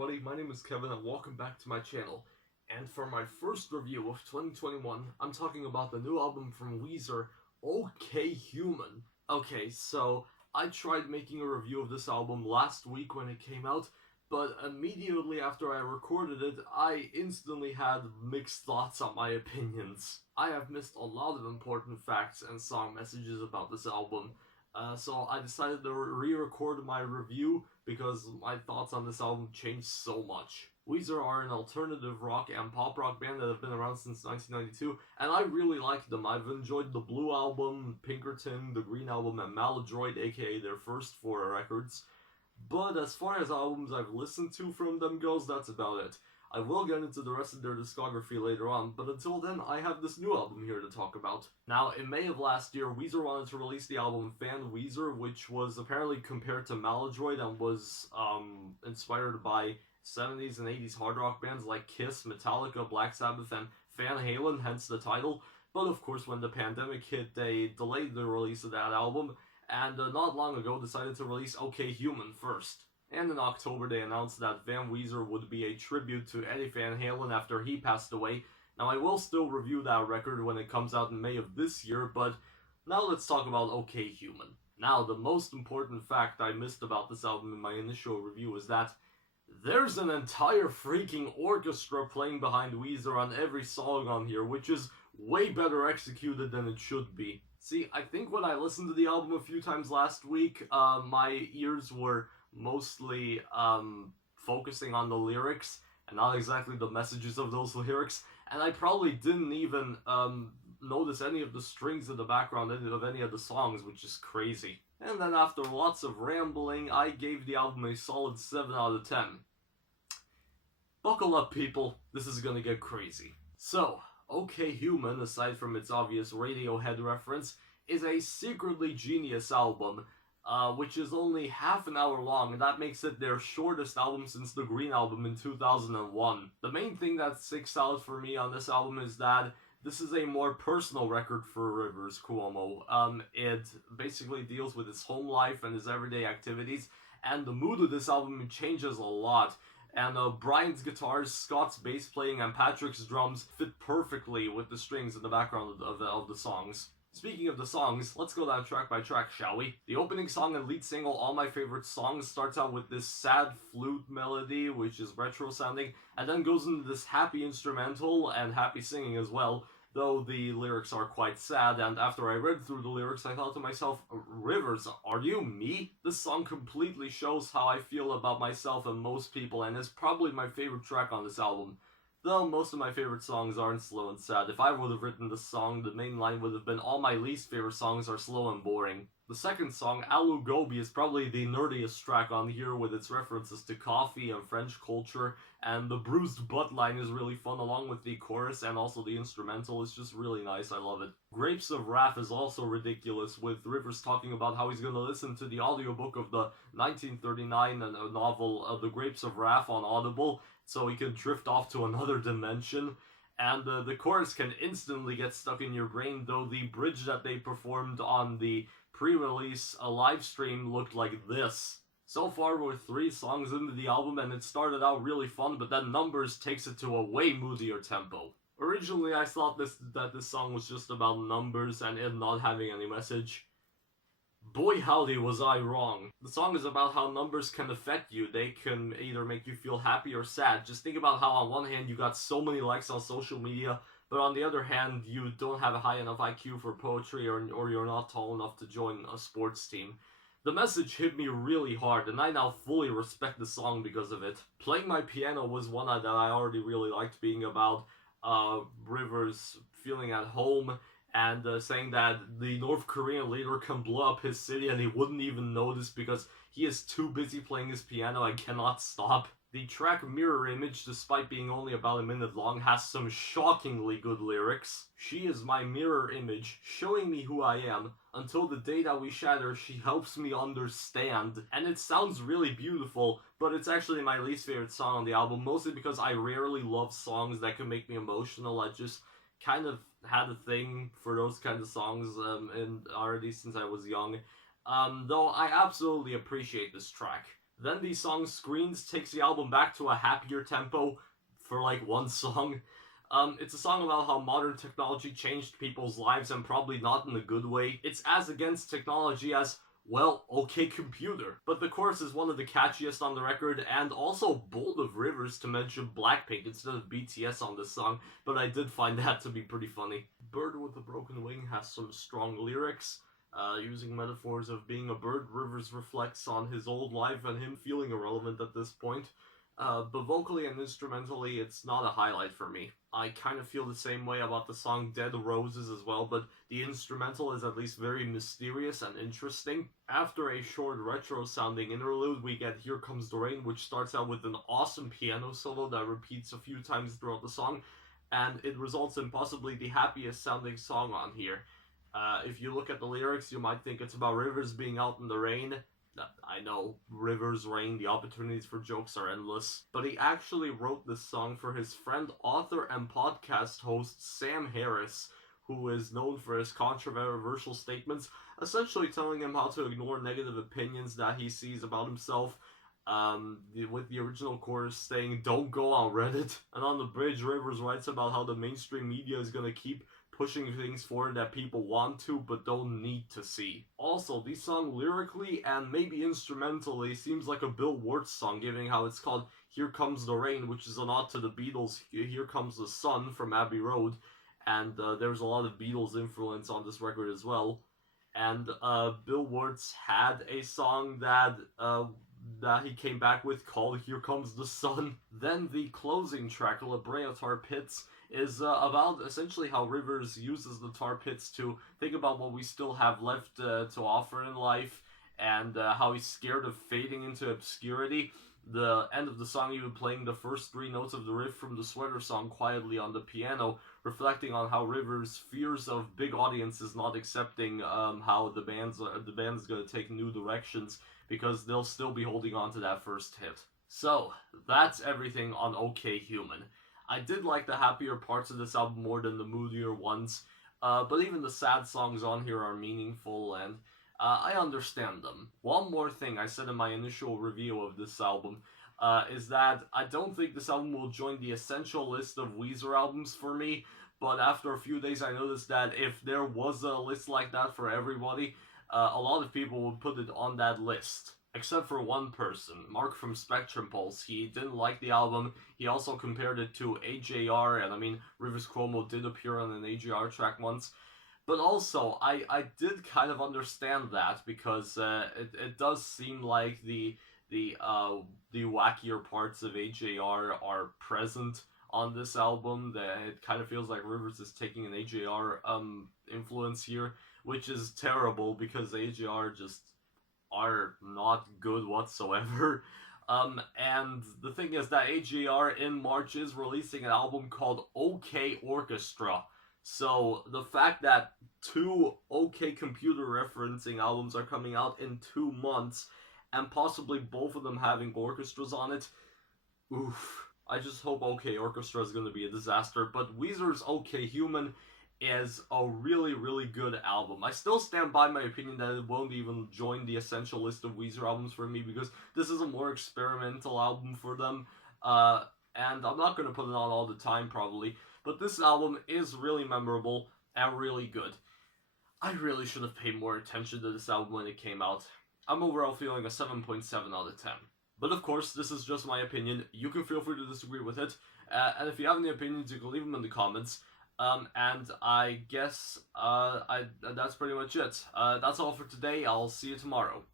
everybody, my name is Kevin and welcome back to my channel. And for my first review of 2021, I'm talking about the new album from Weezer, OK Human. Okay, so I tried making a review of this album last week when it came out, but immediately after I recorded it, I instantly had mixed thoughts on my opinions. I have missed a lot of important facts and song messages about this album. So I decided to re-record my review because my thoughts on this album changed so much. Weezer are an alternative rock and pop rock band that have been around since 1992, and I really like them. I've enjoyed the Blue album, Pinkerton, the Green album, and Maladroit, aka their first 4 records. But as far as albums I've listened to from them goes, that's about it. I will get into the rest of their discography later on, but until then, I have this new album here to talk about. Now, in May of last year, Weezer wanted to release the album Fan Weezer, which was apparently compared to Maladroit and was inspired by 70s and 80s hard rock bands like Kiss, Metallica, Black Sabbath, and Van Halen, hence the title. But of course, when the pandemic hit, they delayed the release of that album, and not long ago decided to release OK Human first. And in October they announced that Van Weezer would be a tribute to Eddie Van Halen after he passed away. Now I will still review that record when it comes out in May of this year, but now let's talk about OK Human. Now the most important fact I missed about this album in my initial review is that there's an entire freaking orchestra playing behind Weezer on every song on here, which is way better executed than it should be. See, I think when I listened to the album a few times last week, my ears were mostly focusing on the lyrics and not exactly the messages of those lyrics, and I probably didn't even notice any of the strings in the background of any of the songs, which is crazy. And then after lots of rambling, I gave the album a solid 7 out of 10. Buckle up, people, this is gonna get crazy. So, OK Human, aside from its obvious Radiohead reference, is a secretly genius album, which is only half an hour long, and that makes it their shortest album since the Green album in 2001. The main thing that sticks out for me on this album is that this is a more personal record for Rivers Cuomo. It basically deals with his home life and his everyday activities, and the mood of this album changes a lot. And Brian's guitars, Scott's bass playing, and Patrick's drums fit perfectly with the strings in the background of the songs. Speaking of the songs, let's go down track by track, shall we? The opening song and lead single, All My Favorite Songs, starts out with this sad flute melody, which is retro sounding, and then goes into this happy instrumental and happy singing as well, though the lyrics are quite sad, and after I read through the lyrics, I thought to myself, Rivers, are you me? This song completely shows how I feel about myself and most people, and is probably my favorite track on this album. Though most of my favorite songs aren't slow and sad. If I would have written this song, the main line would have been, all my least favorite songs are slow and boring. The second song, Aloo, Gobi, is probably the nerdiest track on here with its references to coffee and French culture, and the bruised butt line is really fun along with the chorus and also the instrumental. It's just really nice, I love it. Grapes of Wrath is also ridiculous, with Rivers talking about how he's gonna listen to the audiobook of the 1939 novel The Grapes of Wrath on Audible, so he can drift off to another dimension. And the chorus can instantly get stuck in your brain, though the bridge that they performed on the pre-release live stream looked like this. So far we're 3 songs into the album and it started out really fun, but then Numbers takes it to a way moodier tempo. Originally I thought that this song was just about numbers and it not having any message. Boy howdy was I wrong. The song is about how numbers can affect you. They can either make you feel happy or sad. Just think about how on one hand you got so many likes on social media, but on the other hand you don't have a high enough IQ for poetry or you're not tall enough to join a sports team. The message hit me really hard, and I now fully respect the song because of it. Playing My Piano was one that I already really liked, being about Rivers feeling at home, and saying that the North Korean leader can blow up his city and he wouldn't even notice because he is too busy playing his piano and cannot stop. The track Mirror Image, despite being only about a minute long, has some shockingly good lyrics. She is my mirror image, showing me who I am. Until the day that we shatter, she helps me understand. And it sounds really beautiful, but it's actually my least favorite song on the album, mostly because I rarely love songs that can make me emotional. I just kind of had a thing for those kinds of songs and already since I was young. Though I absolutely appreciate this track. Then the song Screens takes the album back to a happier tempo for like one song. It's a song about how modern technology changed people's lives and probably not in a good way. It's as against technology as, well, okay computer. But the chorus is one of the catchiest on the record, and also bold of Rivers to mention Blackpink instead of BTS on this song, but I did find that to be pretty funny. Bird with a Broken Wing has some strong lyrics. Using metaphors of being a bird, Rivers reflects on his old life and him feeling irrelevant at this point. But vocally and instrumentally, it's not a highlight for me. I kind of feel the same way about the song Dead Roses as well, but the instrumental is at least very mysterious and interesting. After a short retro-sounding interlude, we get Here Comes the Rain, which starts out with an awesome piano solo that repeats a few times throughout the song, and it results in possibly the happiest sounding song on here. If you look at the lyrics, you might think it's about Rivers being out in the rain. I know, Rivers, rain, the opportunities for jokes are endless. But he actually wrote this song for his friend, author, and podcast host Sam Harris, who is known for his controversial statements, essentially telling him how to ignore negative opinions that he sees about himself. With the original chorus saying, "Don't go on Reddit." And on the bridge, Rivers writes about how the mainstream media is gonna keep pushing things forward that people want to but don't need to see. Also, the song lyrically and maybe instrumentally seems like a Bill Wurtz song, given how it's called Here Comes the Rain, which is a nod to the Beatles' Here Comes the Sun from Abbey Road, and there's a lot of Beatles influence on this record as well. And Bill Wurtz had a song that he came back with called Here Comes the Sun. Then the closing track, La Brea Tar Pits, is about essentially how Rivers uses the tar pits to think about what we still have left to offer in life, and how he's scared of fading into obscurity. The end of the song even playing the first three notes of the riff from the Sweater song quietly on the piano, reflecting on how Rivers' fears of big audiences not accepting how the band's going to take new directions, because they'll still be holding on to that first hit. So, that's everything on OK Human. I did like the happier parts of this album more than the moodier ones, but even the sad songs on here are meaningful, and I understand them. One more thing I said in my initial review of this album is that I don't think this album will join the essential list of Weezer albums for me, but after a few days I noticed that if there was a list like that for everybody, a lot of people would put it on that list. Except for one person, Mark from Spectrum Pulse. He didn't like the album. He also compared it to AJR, and I mean, Rivers Cuomo did appear on an AJR track once. But also, I did kind of understand that, because it does seem like the wackier parts of AJR are present on this album. That it kind of feels like Rivers is taking an AJR influence here, which is terrible, because AJR just are not good whatsoever. And the thing is that AJR in March is releasing an album called OK Orchestra. So the fact that two OK Computer referencing albums are coming out in 2 months, and possibly both of them having orchestras on it, oof. I just hope OK Orchestra is going to be a disaster. But Weezer's OK Human is a really, really good album. I still stand by my opinion that it won't even join the essential list of Weezer albums for me, because this is a more experimental album for them, and I'm not going to put it on all the time probably, but this album is really memorable and really good. I really should have paid more attention to this album when it came out. I'm overall feeling a 7.7 out of 10. But of course, this is just my opinion. You can feel free to disagree with it, and if you have any opinions, you can leave them in the comments. And I guess that's pretty much it. That's all for today. I'll see you tomorrow.